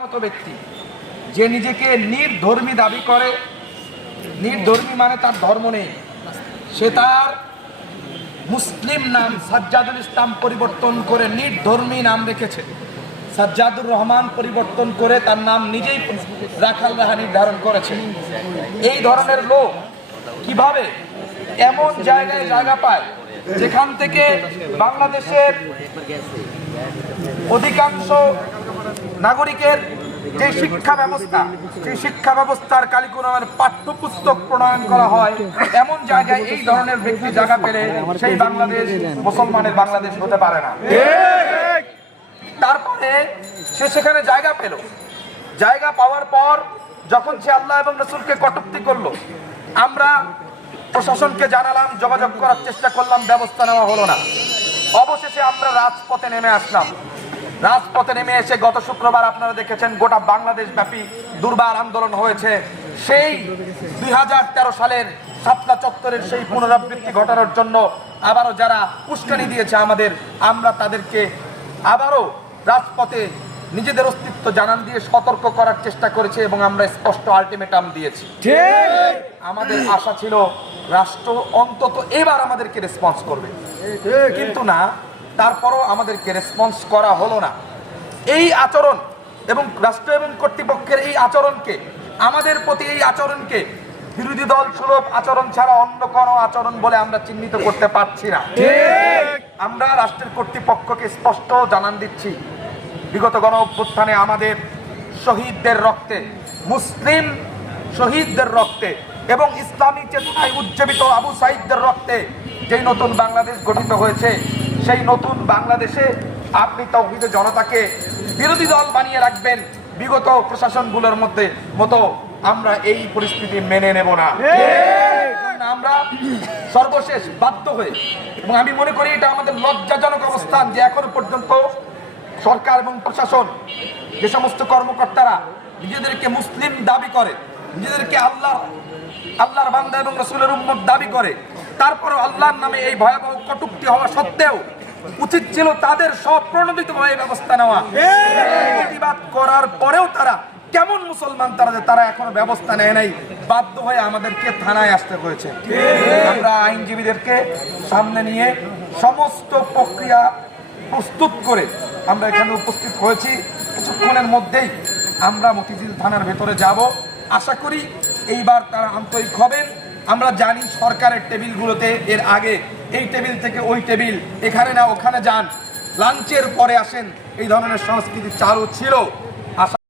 মতো ব্যক্তি। যে নিজেকে নির্ধর্মী দাবি করে, নির্ধর্মী মানে তার ধর্ম নেই। সে তার মুসলিম নাম সাজ্জাদুল ইসলাম পরিবর্তন করে নির্ধর্মী নাম রেখেছে। সাজ্জাদুর রহমান পরিবর্তন করে তার নাম নিজেই রাখাল রাহা নির্ধারণ করেছে। এই ধরনের লোক কীভাবে এমন জায়গায় জায়গা পায় যেখান থেকে বাংলাদেশের অধিকাংশ নাগরিকের যে শিক্ষা ব্যবস্থা সেই শিক্ষা ব্যবস্থার কালিকুলামের পাঠ্যপুস্তক প্রণয়ন করা হয়, এমন জায়গায় এই ধরনের ব্যক্তি জায়গা পেলে সেই বাংলাদেশ মুসলমানের বাংলাদেশ হতে পারে না। তারপরে সে সেখানে জায়গা পেল। জায়গা পাওয়ার পর যখন সে আল্লাহ এবং রসুলকে কটুক্তি করল, আমরা প্রশাসনকে জানালাম, যোগাযোগ করার চেষ্টা করলাম, ব্যবস্থা নেওয়া হলো না। অবশেষে আমরা রাজপথে নেমে আসলাম। রাজপথে নেমে এসে গত শুক্রবার আপনারা দেখেছেন গোটা বাংলাদেশ ব্যাপী দুর্বার আন্দোলন হয়েছে। সেই দুই হাজার তেরো সালের সাতলা চত্বরের সেই পুনরাবৃত্তি ঘটানোর জন্য আবারও যারা উস্কানি দিয়েছে আমাদের, আমরা তাদেরকে আবারও রাজপথে নিজেদের অস্তিত্ব জানান দিয়ে সতর্ক করার চেষ্টা করেছে এবং আমরা স্পষ্ট আলটিমেটাম দিয়েছি। আমাদের আশা ছিল রাষ্ট্র অন্তত এবার আমাদেরকে রেসপন্স করবে। কিন্তু না তারপরও আমাদেরকে রেসপন্স করা হলো না। এই আচরণ এবং রাষ্ট্র এবং কর্তৃপক্ষের এই আচরণকে আমাদের প্রতি এই আচরণকে বিরোধী দল সুলভ আচরণ ছাড়া অন্য কোনো আচরণ বলে আমরা চিহ্নিত করতে পারছি না। আমরা রাষ্ট্রের কর্তৃপক্ষকে স্পষ্ট জানান দিচ্ছি। বিগত গণ অভ্যুত্থানে আমাদের শহীদদের রক্তে মুসলিম শহীদদের রক্তে এবং ইসলামী চেতনায় উজ্জীবিত আবু সাইদদের রক্তে যেই নতুন বাংলাদেশ গঠিত হয়েছে সেই নতুন বাংলাদেশে আপনি তৌহিদ জনতাকে বিরোধী দল বানিয়ে রাখবেন। বিগত প্রশাসনগুলোর মধ্যে মতো আমরা এই পরিস্থিতি মেনে নেব না। আমরা সর্বশেষ বাধ্য হয়ে এবং আমি মনে করি এটা আমাদের লজ্জাজনক অবস্থান যে এখনও পর্যন্ত সরকার এবং প্রশাসন যে সমস্ত কর্মকর্তারা নিজেদেরকে মুসলিম দাবি করে নিজেদেরকে আল্লাহ আল্লাহর বান্দা এবং রসুলের উম্মত দাবি করে তারপরেও আল্লাহর নামে এই ভয়াবহ কটুক্তি হওয়া সত্ত্বেও উচিত ছিল তাদের স্বপ্রণোদিত হয়ে ব্যবস্থা নেওয়া। প্রতিবাদ করার পরেও তারা, কেমন মুসলমান তারা যে তারা এখনও ব্যবস্থা নেয় নাই, বাধ্য হয়ে আমাদেরকে থানায় আসতে হয়েছে। আমরা আইনজীবীদেরকে সামনে নিয়ে সমস্ত প্রক্রিয়া প্রস্তুত করে আমরা এখানে উপস্থিত হয়েছি। কিছুক্ষণের মধ্যেই আমরা মতিঝিল থানার ভেতরে যাব। আশা করি এইবার তারা আন্তরিক হবেন। আমরা জানি সরকারের টেবিলগুলোতে এর আগে এই টেবিল থেকে ওই টেবিল, এখানে না, ওখানে যান। লাঞ্চের পরে আসেন। এই ধরনের সংস্কৃতি চালু ছিল।